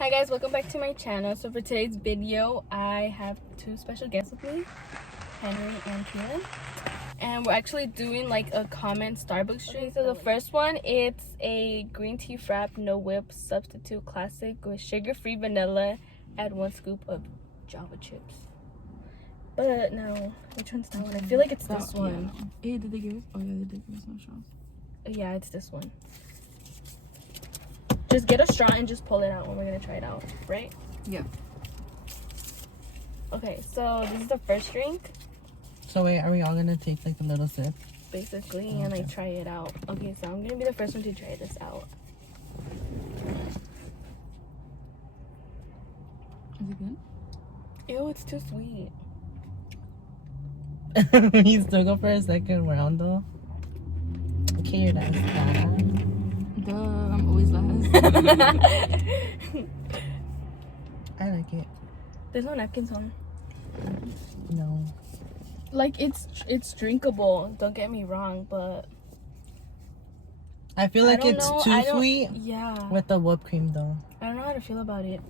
Hi guys, welcome back to my channel. So for today's video, I have two special guests with me, Henry and Keelan. And we're actually doing like a common Starbucks drink. So the first one, it's a green tea frap, no whip, substitute classic with sugar-free vanilla. Add 1 scoop of Java chips. But no, which one's that one? I feel like it's this one. Yeah. Hey, did they give us? Oh yeah, they did give us some straws. Yeah, it's this one. Just get a straw and just pull it out when we're gonna try it out, right? Yeah. Okay, so this is the first drink. So wait, are we all gonna take like a little sip? Basically, Okay. and like try it out. Okay, so I'm gonna be the first one to try this out. Is it good? Ew, it's too sweet. You still go for a second round though? Okay, you're last. Duh, I'm always last. I like it. There's no napkins on. No. Like it's drinkable. Don't get me wrong, but I feel like it's too sweet Yeah. with the whipped cream though. I don't know how to feel about it.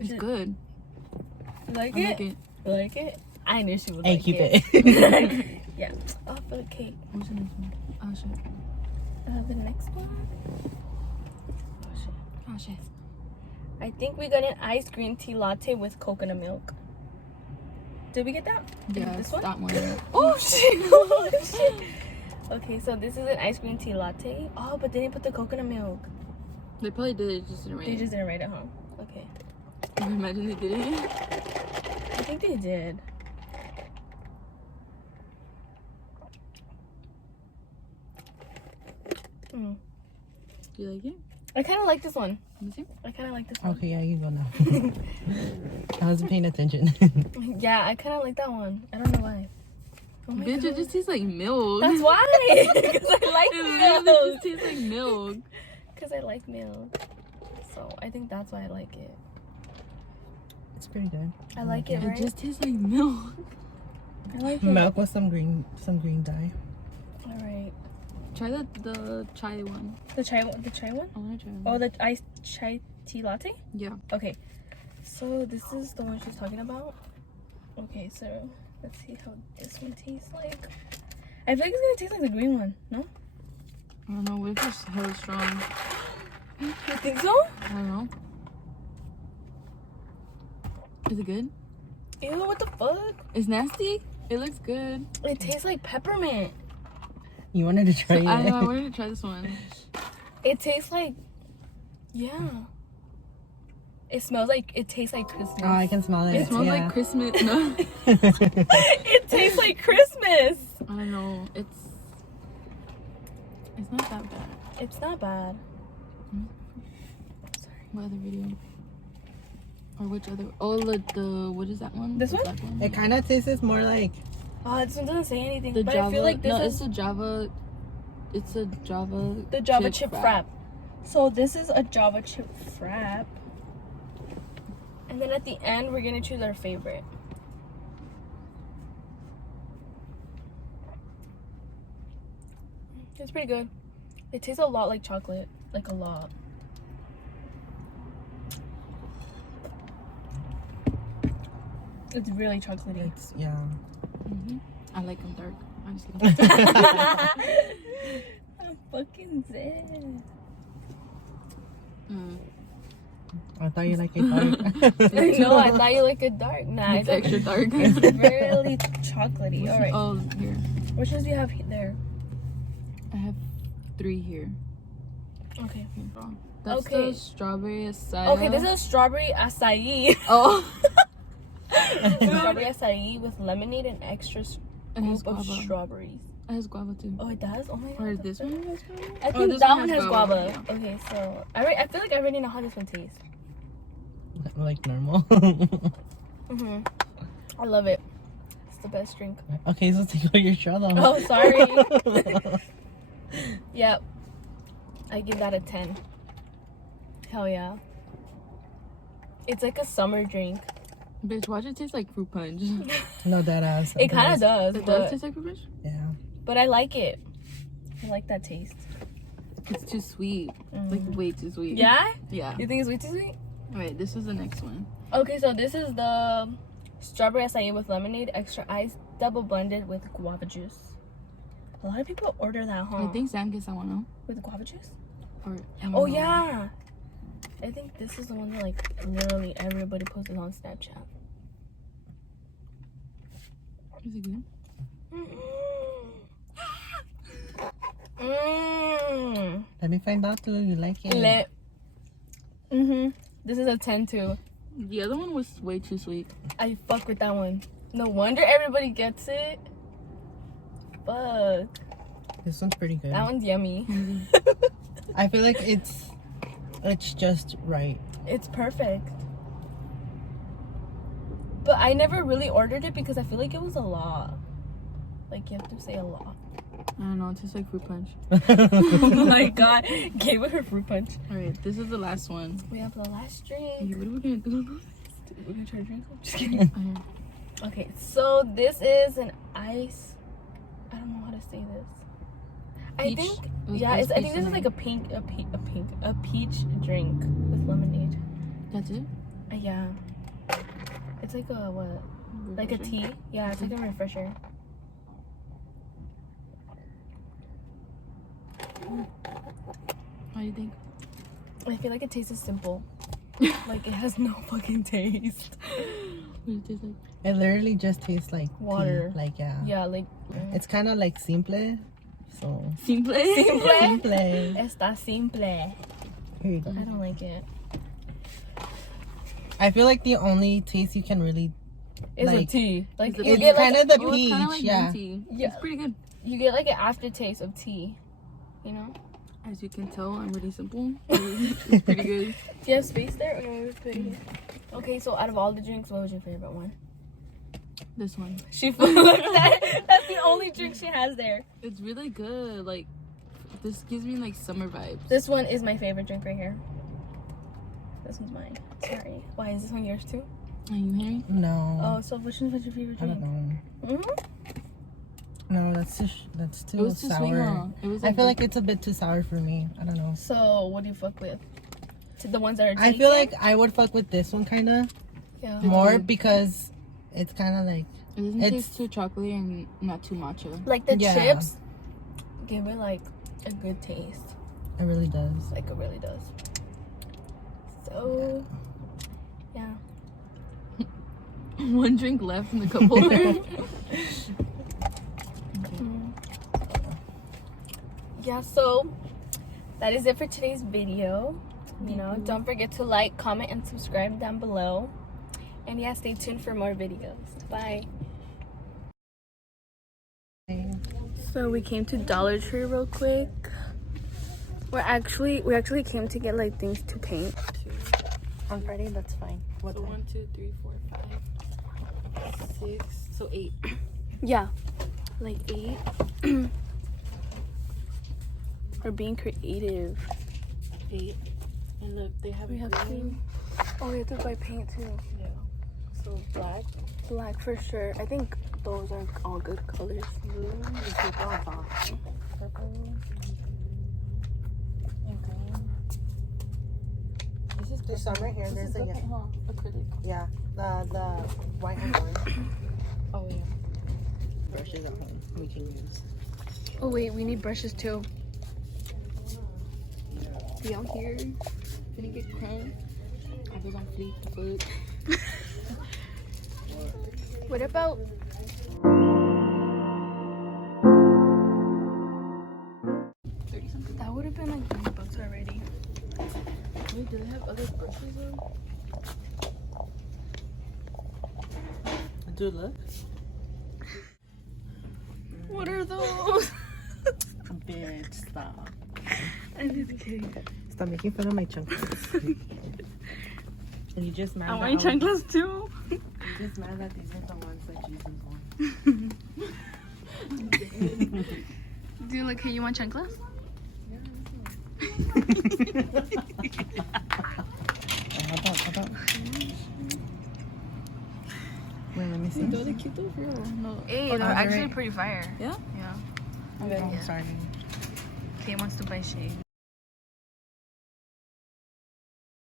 It's good. You like I it? like it. You like it? I knew she would Hey, like keep it. it. Yeah. Oh, for the cake. What's the next one? Oh shit. The next one. Oh shit. Oh shit. I think we got an iced green tea latte with coconut milk. Did we get that? Yeah, This it's one? that one. Oh shit! Oh shit! Okay, so this is an iced green tea latte. Oh, but they didn't put the coconut milk. They probably did it, just didn't They write just didn't write it, huh? Okay. Can you imagine they did it? I think they did. Mm. Do you like it? I kind of like this one. Let me see. I kind of like this one. Okay, yeah, you go now. I wasn't paying attention. Yeah, I kind of like that one. I don't know why. Oh my Bitch, God. it just tastes like milk. That's why. Because I like It literally milk. just tastes like milk. Because I like milk. So I think that's why I like it. It's pretty good. I like it, It right? just tastes like milk. I like it. Milk with some green dye. All right. Try the chai one. The chai one? The chai one? I want to try one. Oh, the iced chai tea latte? Yeah. Okay. So this is the one she's talking about. Okay, so let's see how this one tastes like. I feel like it's gonna taste like the green one, no? I don't know. What if it's hella strong? You think so? I don't know. Is it good? Ew, what the fuck? It's nasty. It looks good. It tastes like peppermint. You wanted to try it? I know. I wanted to try this one. It tastes like, yeah. It smells like, it tastes like Christmas. Oh, I can smell it. It smells yeah. like Christmas. No. It tastes like Christmas. I don't know. It's not that bad. It's not bad. Sorry. What other video? Or which other? Oh, the what is that one? This The one? black one? It kind of tastes more like Oh, this one doesn't say anything. The but Java. I feel like this no, is it's a Java. It's a Java. the Java chip frap. So this is a Java chip frap. And then at the end, we're gonna choose our favorite. It's pretty good. It tastes a lot like chocolate. Like a lot. It's really chocolatey. it's yeah. I like them dark. I just like them. I'm fucking dead. I thought you liked it dark. I know, I thought you like a dark. Nah, It's extra dark. It's really chocolatey. Alright. Oh, here. Which ones do you have there? I have 3 here. Okay. That's Okay. the strawberry acai. Okay, this is strawberry acai. Oh. Strawberry acai with lemonade and extra And it has scoop of guava. strawberries. It has guava too. Oh, it does? Oh my god. Or this one has guava? I Oh, think this that one one has has guava, guava. Okay, so I feel like I already know how this one tastes. Like normal. Mhm. I love it. It's the best drink. Okay, so take out your straw though. Oh, sorry. Yep. I give that a 10. Hell yeah. It's like a summer drink. Bitch, why does it taste like fruit punch? No, that ass. It kind of does, It does but, taste like fruit punch? Yeah. but I like it. I like that taste. It's too sweet. Like way too sweet. Yeah? Yeah. You think it's way too sweet? Alright, this is the next one. Okay, so this is the strawberry acai with lemonade, extra ice, double blended with guava juice. A lot of people order that, huh? I think Sam gets that one, no? With guava juice? Or Oh yeah. I think this is the one that like literally everybody posts on Snapchat. Is it good? Let me find out too. You like it? This is a 10 too. The other one was way too sweet. I fuck with that one. No wonder everybody gets it. Fuck. This one's pretty good. That one's yummy. I feel like it's just right. It's perfect. But I never really ordered it because I feel like it was a lot. Like, you have to say a lot. I don't know, it tastes like fruit punch. Oh my god. Gave her fruit punch. Alright, this is the last one. We have the last drink. What are we gonna do? We're gonna try to drink. I'm just kidding. Okay, so this is an ice. I don't know how to say this. I Peach? think, It was yeah, ice I think peach this is like a peach drink with lemonade. That's it? Yeah. It's like a what? Like a tea? Yeah, it's like a refresher. How do you think? I feel like it tastes simple. Like it has no fucking taste. What does it taste like? It literally just tastes like Water. tea. Like, yeah. Yeah, like. It's kind of like simple. So. Simple? Simple. Está simple. Here you go. I don't like it. I feel like the only taste you can really. It's a Like, tea. Like it's you It's get kind like of the Oh, it's peach, kind of like yeah. mint tea. Yeah. It's pretty good. you get like an aftertaste of tea. You know? As you can tell, I'm really simple. It's pretty good. Do you have space there? Or we put it here? Okay, so out of all the drinks, what was your favorite one? This one. She that's the only drink she has there. It's really good. Like, this gives me like summer vibes. This one is my favorite drink right here. This one's mine. Sorry. Why is this one yours too? Are you Henry? No. Oh, so which one was your favorite I drink? don't know. Mm-hmm. No, that's too It was too sour. sweet, huh? It was I feel like it's a bit too sour for me. I don't know. So what do you fuck with? To the ones that are I feel like I would fuck with this one kind of yeah. more because it's kind of like it doesn't it's- taste too chocolatey and not too matcha. Like the Yeah. chips give it like a good taste. it really does. Like it really does. So yeah. One drink left in the cup holder. Yeah, so that is it for today's video. You know, don't forget to like, comment, and subscribe down below. And yeah, stay tuned for more videos. Bye. So we came to Dollar Tree real quick. We actually came to get like things to paint. On Friday, that's fine. What So time? 1, 2, 3, 4, 5, 6, so 8. Yeah, like 8. We're being creative. 8. And look, they have We have green. to. Oh, we have to buy paint too. Yeah. So black. Black for sure. I think those are all good colors. Blue. Purple. And green. This is There's some right here. There's a different, huh? Acrylic. yeah. The white and one. Oh yeah. Brushes at home we can use. Oh wait, we need brushes too. We out here. Gonna get crunk. I was on fleek foot. What about $30-something. that? Would have been like $30 already. Wait, do they have other brushes though? Dude, look. What are those? Bitch, stop. I'm just kidding. Stop making fun of my chunkless. And you just mad I that want chanclas too. You just mad that these are the ones that Jesus wants. Dude, like, hey, you want chanclas? How about? Wait, let me see. They're cute though, for real. No. Hey, they're they're actually right. pretty fire. Yeah? Yeah. Oh, Yeah. sorry. Kay wants to buy shade.